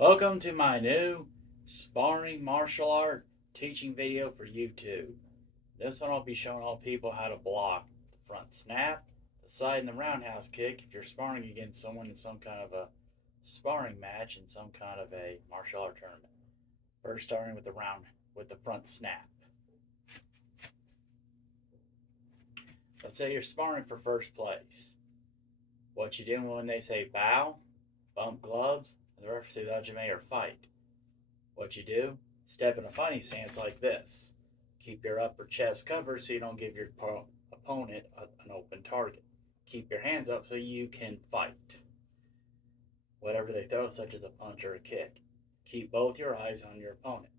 Welcome to my new sparring martial art teaching video for YouTube. This one I'll be showing all people how to block the front snap, the side, and the roundhouse kick if you're sparring against someone in some kind of a sparring match in some kind of a martial art tournament. First starting with the front snap. Let's say you're sparring for first place. What you do when they say bow, bump gloves, and the referee says ajime or fight. What you do, step in a fighting stance like this. Keep your upper chest covered so you don't give your opponent an open target. Keep your hands up so you can fight whatever they throw, such as a punch or a kick. Keep both your eyes on your opponent.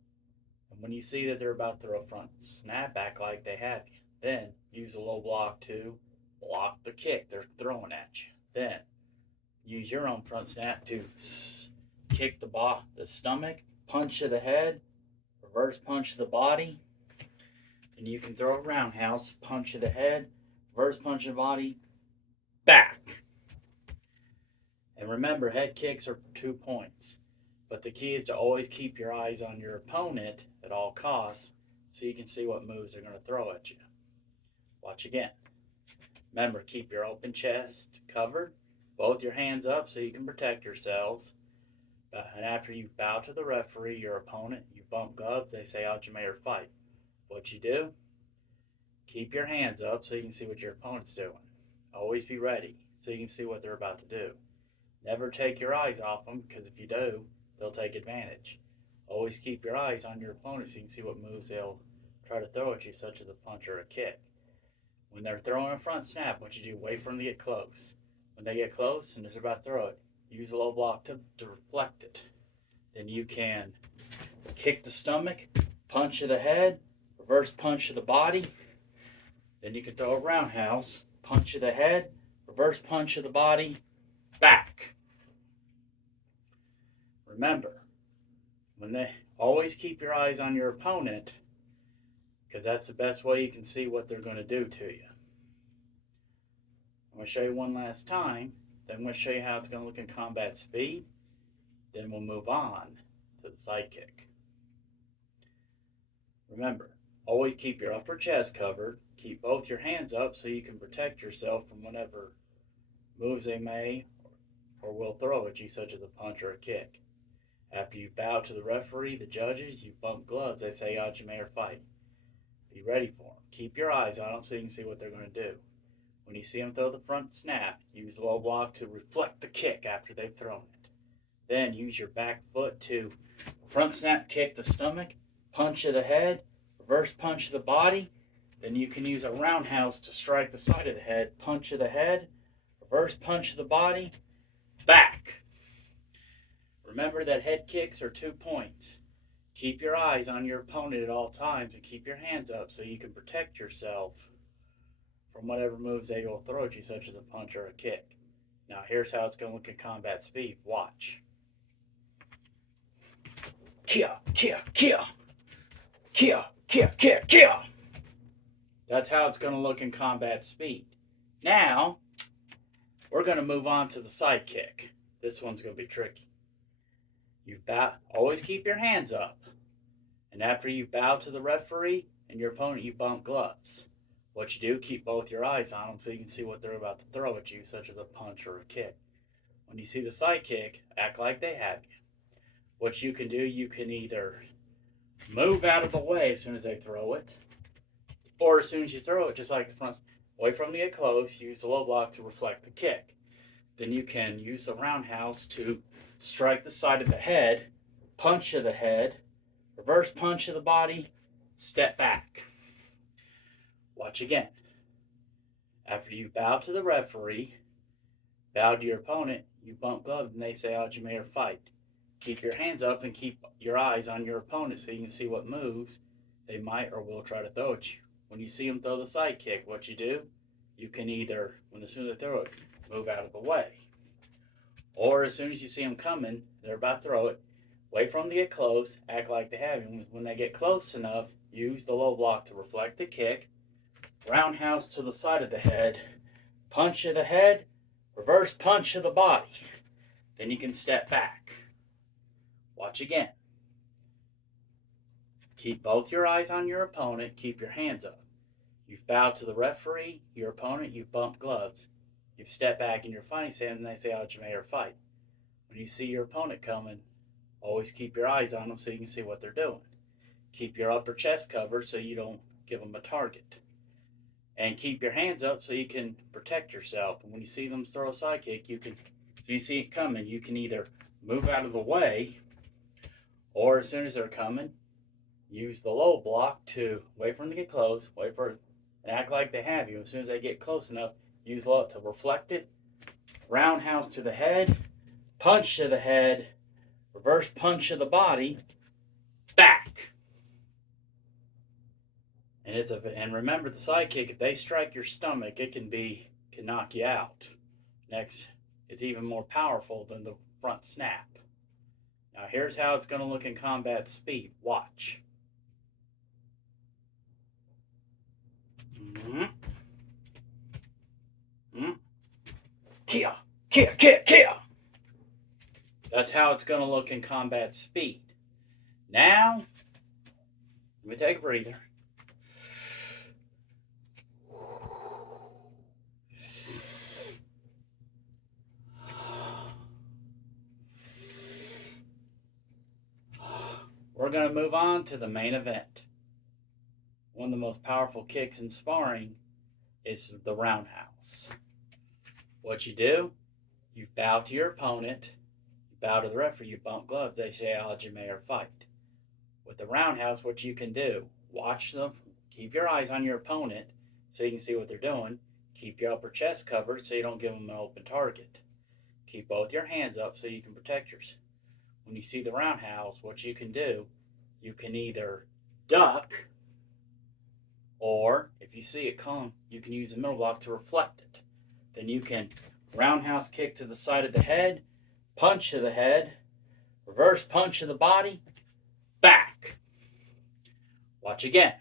And when you see that they're about to throw a front snap back like they have you, then use a low block to block the kick they're throwing at you. Then use your own front snap to kick the stomach, punch to the head, reverse punch to the body, and you can throw a roundhouse, punch to the head, reverse punch to the body, back. And remember, head kicks are 2 points, but the key is to always keep your eyes on your opponent at all costs so you can see what moves they're going to throw at you. Watch again. Remember, keep your open chest covered, both your hands up so you can protect yourselves. And after you bow to the referee, your opponent, you bump gloves, they say ajime or fight. What you do, keep your hands up so you can see what your opponent's doing. Always be ready so you can see what they're about to do. Never take your eyes off them, because if you do, they'll take advantage. Always keep your eyes on your opponent so you can see what moves they'll try to throw at you, such as a punch or a kick. When they're throwing a front snap, what you do, wait for them to get close. When they get close and they're about to throw it, use a low block to reflect it. Then you can kick the stomach, punch to the head, reverse punch to the body. Then you can throw a roundhouse, punch to the head, reverse punch to the body, back. Remember, always keep your eyes on your opponent, because that's the best way you can see what they're going to do to you. I'm going to show you one last time. Then I'm going to show you how it's going to look in combat speed. Then we'll move on to the Sidekick. Remember, always keep your upper chest covered. Keep both your hands up so you can protect yourself from whatever moves they may or will throw at you, such as a punch or a kick. After you bow to the referee, the judges, you bump gloves, they say ajime or fight. Be ready for them. Keep your eyes on them so you can see what they're going to do. When you see them throw the front snap, use the low block to reflect the kick after they've thrown it. Then use your back foot to front snap kick the stomach, punch to the head, reverse punch to the body. Then you can use a roundhouse to strike the side of the head, punch to the head, reverse punch to the body, back. Remember that head kicks are 2 points. Keep your eyes on your opponent at all times and keep your hands up so you can protect yourself from whatever moves they will throw at you, such as a punch or a kick. Now here's how it's going to look in combat speed. Watch. Kia, kia, kia. Kia, kia, kia, kia. That's how it's going to look in combat speed. Now, we're going to move on to the Sidekick. This one's going to be tricky. Always keep your hands up. And after you bow to the referee and your opponent, you bump gloves. What you do, keep both your eyes on them so you can see what they're about to throw at you, such as a punch or a kick. When you see the Sidekick, act like they have you. What you can do, you can either move out of the way as soon as they throw it, or as soon as you throw it, just like the front, wait for them to get close, use the low block to reflect the kick. Then you can use the roundhouse to strike the side of the head, punch to the head, reverse punch to the body, step back. Watch again. After you bow to the referee, bow to your opponent, you bump gloves and they say ajime or fight. Keep your hands up and keep your eyes on your opponent so you can see what moves they might or will try to throw at you. When you see them throw the Sidekick, what you do, you can either, as soon as they throw it, move out of the way. Or as soon as you see them coming, they're about to throw it, wait for them to get close, act like they have you. When they get close enough, use the low block to reflect the kick, roundhouse to the side of the head, punch to the head, reverse punch to the body. Then you can step back. Watch again. Keep both your eyes on your opponent. Keep your hands up. You've bowed to the referee, your opponent, you've bumped gloves. You've stepped back in your fighting stance and they say, "How'd you make her fight?" When you see your opponent coming, always keep your eyes on them so you can see what they're doing. Keep your upper chest covered so you don't give them a target. And keep your hands up so you can protect yourself. And when you see them throw a side kick, if you see it coming, you can either move out of the way, or as soon as they're coming, use the low block to wait for them to get close, wait for it, and act like they have you. As soon as they get close enough, use low to reflect it. Roundhouse to the head, punch to the head, reverse punch to the body, back. And remember the side kick, if they strike your stomach, it can knock you out. Next, it's even more powerful than the front snap. Now here's how it's going to look in combat speed. Watch. Kia, kia, kia, kia. That's how it's going to look in combat speed. Now, let me take a breather. We're going to move on to the main event. One of the most powerful kicks in sparring is the roundhouse. What you do, you bow to your opponent, you bow to the referee, you bump gloves, they say, "How'd you make her fight?" With the roundhouse, what you can do, watch them, keep your eyes on your opponent so you can see what they're doing, keep your upper chest covered so you don't give them an open target. Keep both your hands up so you can protect yourself. When you see the roundhouse, what you can do, you can either duck, or if you see it come, you can use the middle block to reflect it. Then you can roundhouse kick to the side of the head, punch to the head, reverse punch to the body, back. Watch again.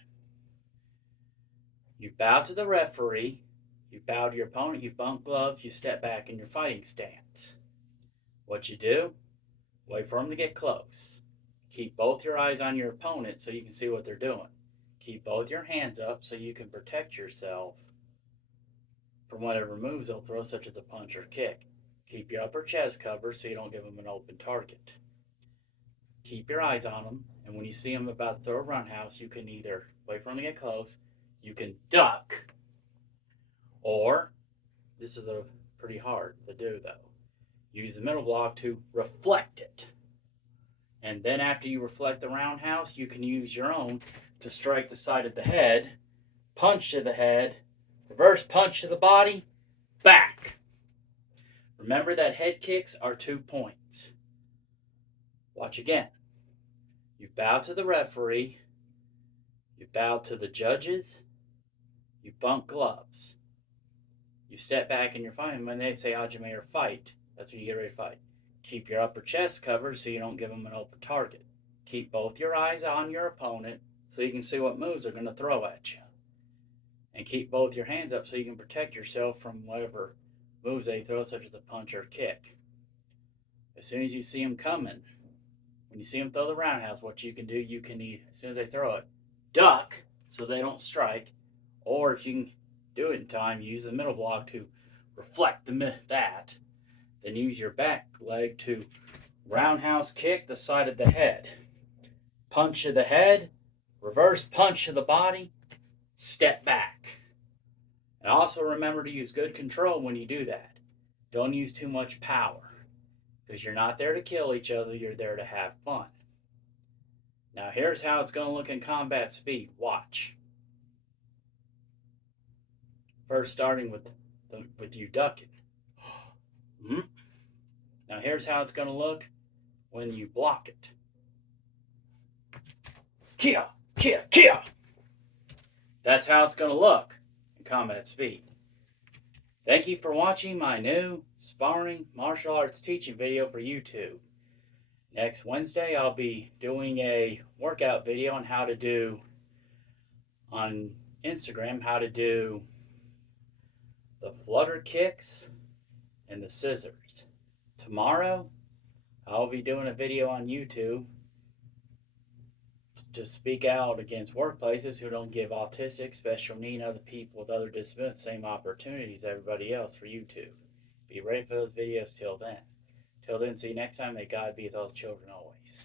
You bow to the referee, you bow to your opponent, you bump gloves, you step back in your fighting stance. What you do, wait for them to get close. Keep both your eyes on your opponent so you can see what they're doing. Keep both your hands up so you can protect yourself from whatever moves they'll throw, such as a punch or kick. Keep your upper chest covered so you don't give them an open target. Keep your eyes on them, and when you see them about to throw a roundhouse, you can either wait for them to get close, you can duck, or, this is pretty hard to do though, use the middle block to reflect it. And then after you reflect the roundhouse, you can use your own to strike the side of the head, punch to the head, reverse punch to the body, back. Remember that head kicks are 2 points. Watch again. You bow to the referee, you bow to the judges, you bump gloves. You step back in your fight, and when they say, "How'd you make her fight?" that's when you get ready to fight. Keep your upper chest covered so you don't give them an open target. Keep both your eyes on your opponent so you can see what moves they're going to throw at you. And keep both your hands up so you can protect yourself from whatever moves they throw, such as a punch or a kick. As soon as you see them coming, when you see them throw the roundhouse, what you can do, you can as soon as they throw it, duck so they don't strike, or if you can do it in time, use the middle block to reflect that. Then use your back leg to roundhouse kick the side of the head. Punch to the head, reverse punch to the body, step back. And also remember to use good control when you do that. Don't use too much power, because you're not there to kill each other, you're there to have fun. Now here's how it's going to look in combat speed. Watch. First starting with you ducking. Now here's how it's going to look when you block it. Kia, kia, kia. That's how it's going to look in combat speed. Thank you for watching my new sparring martial arts teaching video for YouTube. Next Wednesday, I'll be doing a workout video on how to do, on Instagram, how to do the flutter kicks and the scissors. Tomorrow, I'll be doing a video on YouTube to speak out against workplaces who don't give autistic, special need, other people with other disabilities the same opportunities as everybody else for YouTube. Be ready for those videos till then. Till then, see you next time. May God be with all children always.